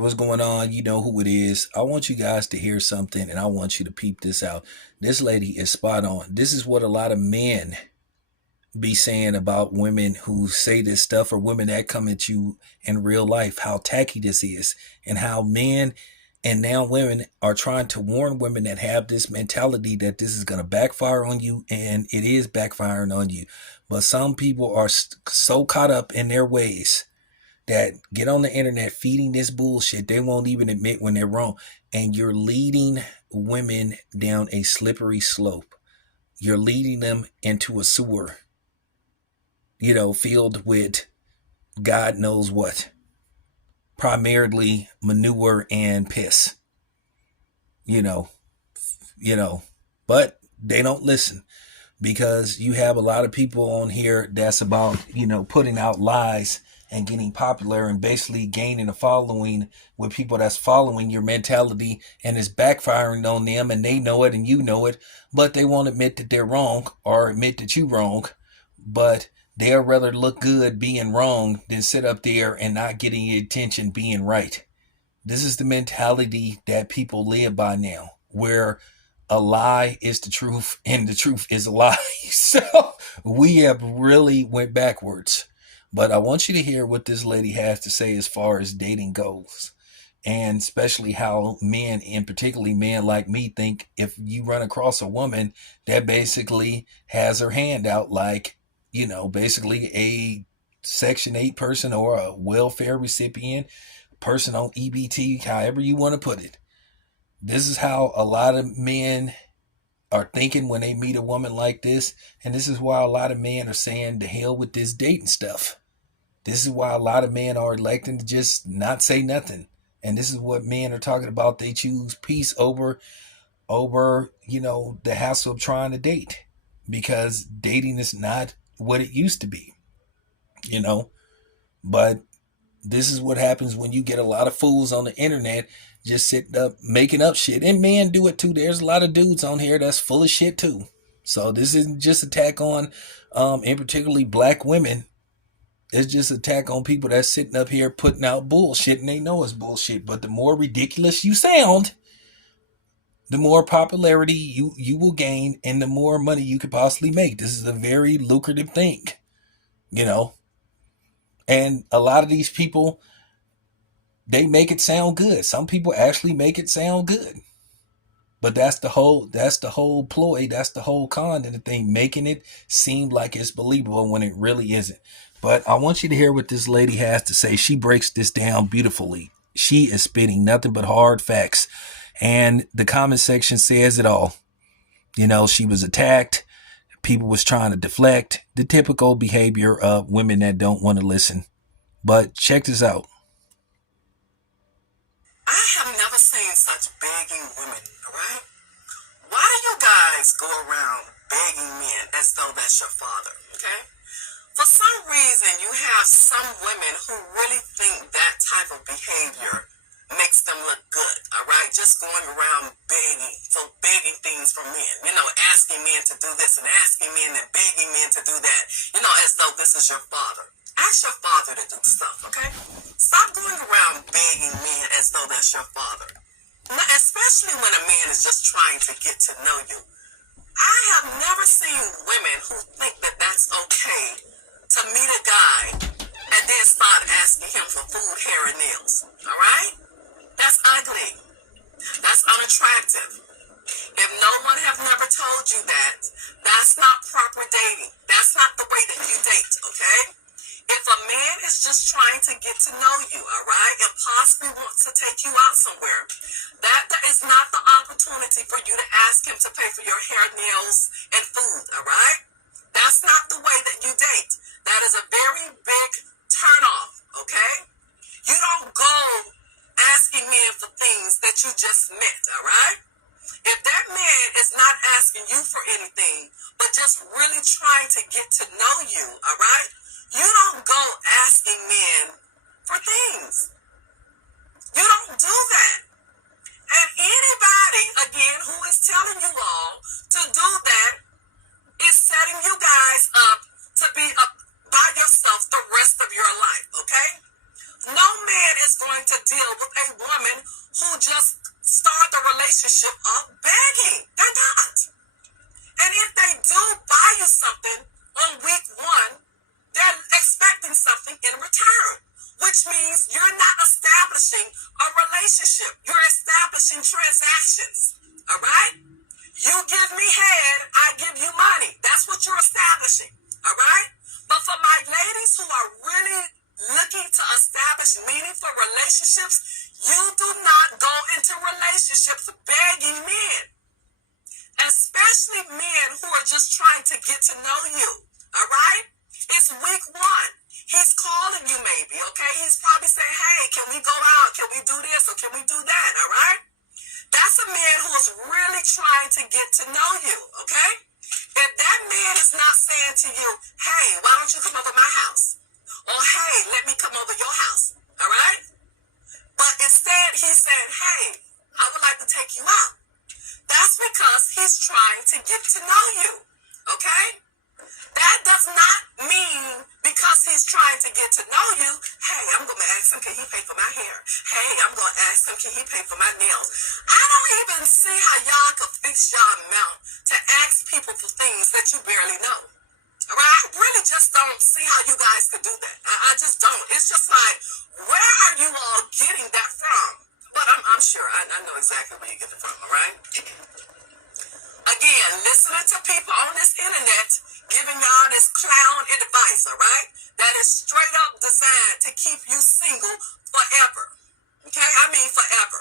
What's going on? You know who it is. I want you guys to hear something and I want you to peep this out. This lady is spot on. This is what a lot of men be saying about women who say this stuff or women that come at you in real life, how tacky this is, and how men and now women are trying to warn women that have this mentality that this is going to backfire on you, and it is backfiring on you. But some people are so caught up in their ways that get on the internet feeding this bullshit, they won't even admit when they're wrong. And you're leading women down a slippery slope. You're leading them into a sewer, filled with God knows what. Primarily manure and piss. You know, but they don't listen because you have a lot of people on here that's about, putting out lies and getting popular and basically gaining a following with people that's following your mentality, and it's backfiring on them, and they know it and you know it, but they won't admit that they're wrong or admit that you're wrong. But they'd rather look good being wrong than sit up there and not getting attention being right. This is the mentality that people live by now, where a lie is the truth and the truth is a lie. So we have really went backwards. But I want you to hear what this lady has to say as far as dating goes. And especially how men, and particularly men like me, think if you run across a woman that basically has her hand out like, basically a Section 8 person or a welfare recipient, person on EBT, however you want to put it. This is how a lot of men are thinking when they meet a woman like this. And this is why a lot of men are saying the hell with this dating stuff. This is why a lot of men are electing to just not say nothing. And this is what men are talking about. They choose peace over, the hassle of trying to date, because dating is not what it used to be, but this is what happens when you get a lot of fools on the internet just sitting up making up shit. And men do it too. There's a lot of dudes on here that's full of shit too. So this isn't just attack on in particularly black women. It's just attack on people that's sitting up here putting out bullshit and they know it's bullshit. But the more ridiculous you sound, the more popularity you will gain and the more money you could possibly make. This is a very lucrative thing, you know. And a lot of these people, they make it sound good. Some people actually make it sound good. But that's the whole ploy, that's the whole con in the thing, making it seem like it's believable when it really isn't. But I want you to hear what this lady has to say. She breaks this down beautifully. She is spitting nothing but hard facts. And the comment section says it all. She was attacked. People was trying to deflect. The typical behavior of women that don't want to listen. But check this out. I have never seen such begging women, alright? Why do you guys go around begging men as though that's your father, okay? For some reason, you have some women who really think that type of behavior makes them look good, alright? Just going around begging things from men, asking men to do this and asking men and begging men to do that, as though this is your father. Ask your father to do stuff, okay? Stop going around begging men as though that's your father. Now, especially when a man is just trying to get to know you. I have never seen women who think that that's okay to meet a guy and then start asking him for food, hair, and nails. Alright? That's ugly. That's unattractive. If no one have never told you that, that's not proper dating. That's not the way that you date, okay? If a man is just trying to get to know you, all right, and possibly wants to take you out somewhere, that is not the opportunity for you to ask him to pay for your hair, nails, and food, all right? That's not the way that you date. That is a very big turnoff, okay? You don't go asking men for things that you just met, all right? If that man is not asking you for anything, but just really trying to get to know you, all right? You don't go asking men for things. You don't do that. And anybody, again, who is telling you all to do that is setting you guys up to be by yourself the rest of your life, okay? No man is going to deal with a woman who just started the relationship of begging. They're not. And if they do buy you something on week one, they're expecting something in return, which means you're not establishing a relationship. You're establishing transactions. All right? You give me head, I give you money. That's what you're establishing. All right? But for my ladies who are really looking to establish meaningful relationships, you do not go into relationships begging men, especially men who are just trying to get to know you. All right? It's week one. He's calling you maybe, okay? He's probably saying, hey, can we go out? Can we do this or can we do that? All right? That's a man who's really trying to get to know you, okay? If that man is not saying to you, hey, why don't you come over my house? Or hey, let me come over your house, all right? But instead he's saying, hey, I would like to take you out. That's because he's trying to get to know you, okay? That does not mean because he's trying to get to know you, hey, I'm going to ask him, can he pay for my hair? Hey, I'm going to ask him, can he pay for my nails? I don't even see how y'all could fix y'all mouth to ask people for things that you barely know. All right? I really just don't see how you guys could do that. I just don't. It's just like, where are you all getting that from? But I'm sure. I know exactly where you get it from, all right? Again, listening to people on this internet giving y'all this clown advice, all right? That is straight up designed to keep you single forever. Okay? I mean forever.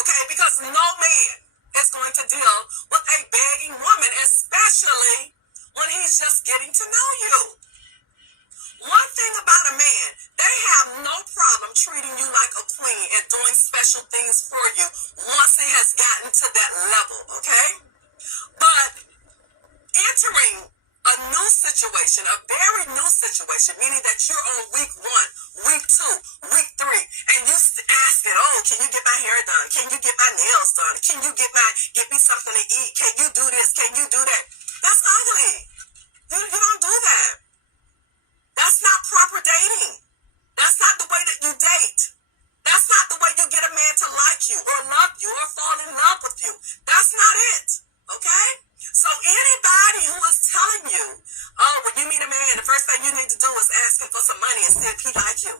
Okay? Because no man is going to deal with a begging woman, especially when he's just getting to know you. One thing about a man, they have no problem treating you like a queen and doing special things for you once it has gotten to that level, okay? But entering a new situation, a very new situation, meaning that you're on week one, week two, week three, and you asking, oh, can you get my hair done? Can you get my nails done? Can you get me something to eat? Can you do this? Can you do that? That's ugly. You don't do that. That's not proper dating. That's not the way that you date. That's not the way you get a man to like you or love you or fall in love with you. That's not it. Okay? So anybody who is telling you, oh, when you meet a man, the first thing you need to do is ask him for some money and see if he like you.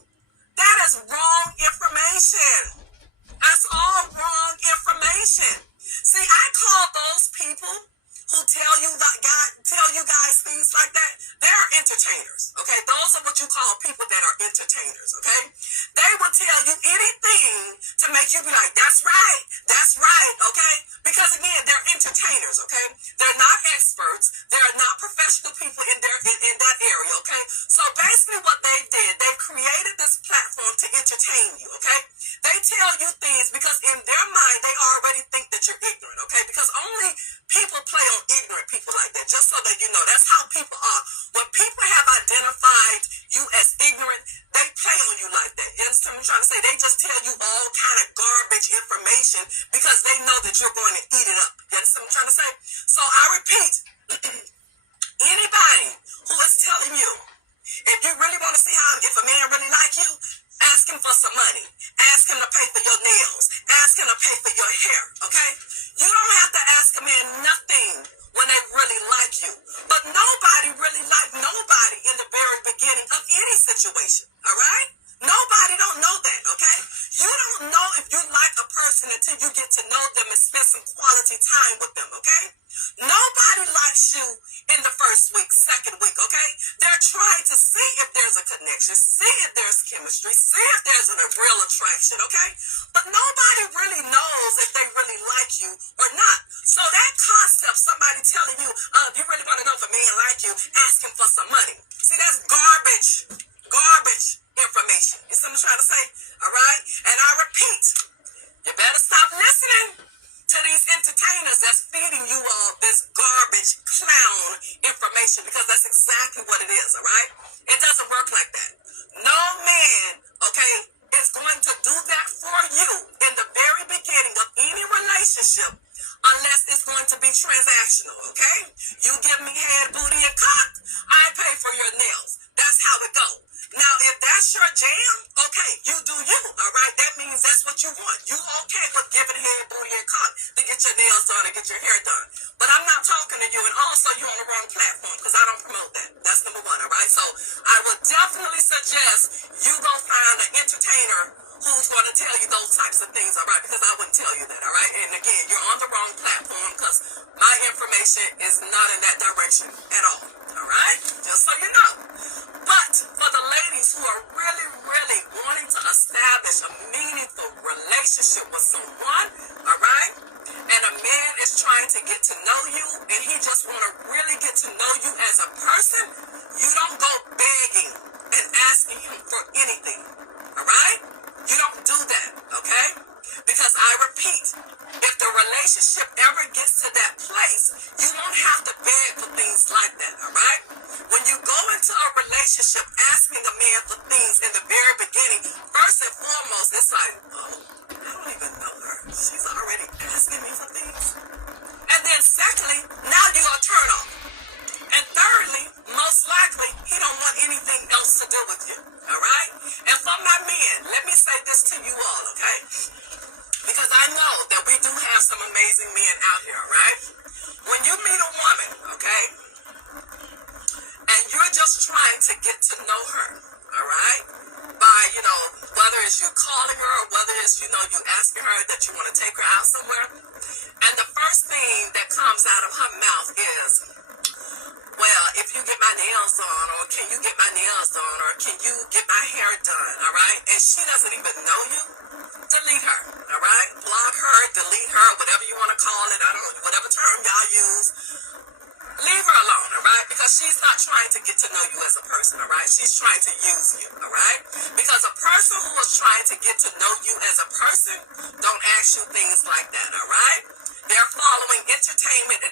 That is wrong information. That's all wrong information. See, I call those people who tell you guys things like that, they're entertainers, okay? Those are what you call people that are entertainers, okay? They will tell you anything to make you be like, that's right, okay? Because again, they're entertainers, okay? They're not experts. They're not professional people in that area, okay? So basically what they did, they created this platform to entertain you, okay? They tell you things because in their mind, they already think that you're ignorant, okay? Because only people play on ignorant people like that, just so that you know. That's how people are. When people have identified you as ignorant, they play on you like that. You understand what I'm trying to say? They just tell you all kind of garbage information because they know that you're going to eat it up. You understand what I'm trying to say? So I repeat, anybody who is telling you, if you really want to see if a man really like you, ask him for some money. Ask him to pay for your nails. Ask him to pay for your hair, okay? You don't have to ask a man nothing when they really like you. But nobody really liked nobody in the very beginning of any situation, all right? Nobody don't know that, okay? You don't know if you like a person until you get to know them and spend some quality time with them, okay? Nobody likes you in the first week, second week, okay? They're trying to see if there's a connection, see if there's chemistry, see if there's a real attraction, okay? But nobody really knows if they really like you or not. So that concept, somebody telling you, if you really want to know if a man like you, ask him for some money. See, that's garbage information. You see what I'm trying to say? All right? And I repeat, you better stop listening to these entertainers that's feeding you all this garbage clown information, because that's exactly what it is, all right? It doesn't work like that. No man, okay, is going to do that for you in the very beginning of any relationship unless it's going to be transactional, okay? You give me head, booty, and cock, I pay for your nails. That's that's how it goes. Now, if that's your jam, okay, you do you, all right? That means that's what you want. You okay with giving head, booty, and cock to get your nails done and get your hair done. But I'm not talking to you, and also you're on the wrong platform because I don't promote that. That's number one, all right? So I would definitely suggest you go find an entertainer who's going to tell you those types of things, all right? Because I wouldn't tell you that, all right? And again, you're on the wrong platform because my information is not in that direction at all right? Just so you know. But for the ladies who are really, really wanting to establish a meaningful relationship with someone, all right? And a man is trying to get to know you and he just want to really get to know you as a person, you don't go begging and asking him for anything, all right? You don't do that, okay? Because I repeat, if the relationship ever gets to that place, you won't have to beg for things like that, all right? When you go into a relationship asking a man for things in the very beginning, first and foremost, it's like, oh, I don't even know her. She's already asking me for things. And then secondly, now you're going to turn off. And thirdly, most likely, he don't want anything else to do with you, all right? And for my men, let me say this to you all, okay? Because I know that we do have some amazing men out here, right? When you meet a woman, okay, and you're just trying to get to know her, all right, by, whether it's you calling her or whether it's, you asking her that you want to take her out somewhere, and the first thing that comes out of her mouth is, well, if you get my nails done, or can you get my nails done, or can you get my hair done, all right? And she doesn't even know you, delete her, all right? Block her, delete her, whatever you want to call it, I don't know, whatever term y'all use. Leave her alone, all right? Because she's not trying to get to know you as a person, all right? She's trying to use you, all right? Because a person who is trying to get to know you as a person don't ask you things like that, all right? They're following entertainment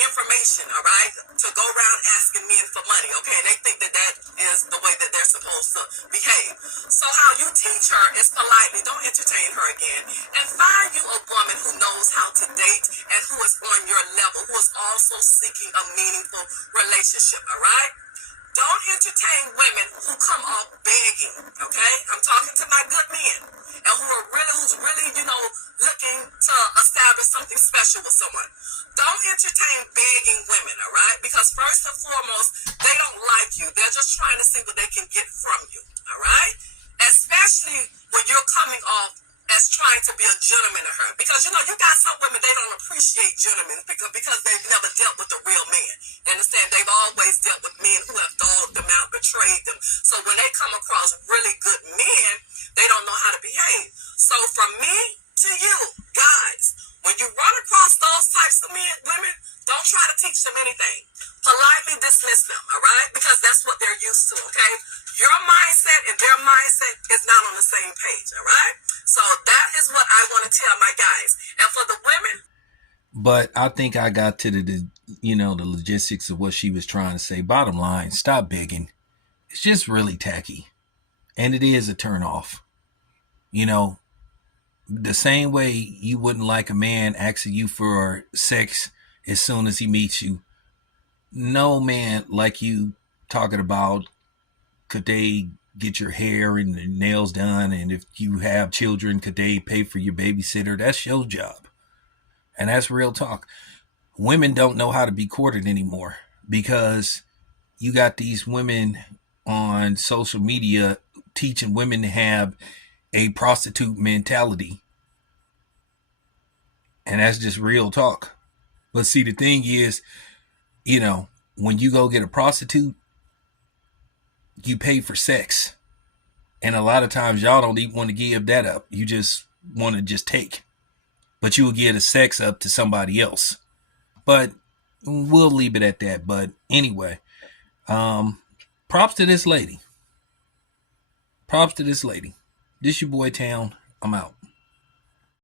information, all right, to go around asking men for money, okay? They think that that is the way that they're supposed to behave. So how you teach her is politely, don't entertain her again, and find you a woman who knows how to date and who is on your level, who is also seeking a meaningful relationship, all right? Don't entertain women who come off begging, okay? I'm talking to my good men and who's really, looking to establish something special with someone. Don't entertain begging women, all right? Because first and foremost, they don't like you. They're just trying to see what they can get from you, all right? Especially when you're coming off as trying to be a gentleman to her. Because, you got some women, they don't appreciate gentlemen because they've never dealt with a real man. Understand? They've always dealt with men who have dogged them out, betrayed them. So when they come across really good men, they don't know how to behave. So from me to you, guys, when you run across those types of women, don't try to teach them anything. Politely dismiss them, all right? Because that's what they're used to, okay? Your mindset and their mindset is not on the same page, all right? So that is what I want to tell my guys. And for the women... But I think I got to the logistics of what she was trying to say. Bottom line, stop begging. It's just really tacky. And it is a turn off. The same way you wouldn't like a man asking you for sex as soon as he meets you. No man like you talking about could they get your hair and nails done, and if you have children, could they pay for your babysitter? That's your job. And that's real talk. Women don't know how to be courted anymore because you got these women on social media teaching women to have a prostitute mentality. And that's just real talk. But see, the thing is, when you go get a prostitute, you pay for sex. And a lot of times y'all don't even want to give that up. You just want to just take. But you will give the sex up to somebody else. But we'll leave it at that. But anyway, props to this lady. Props to this lady. This your boy Town. I'm out.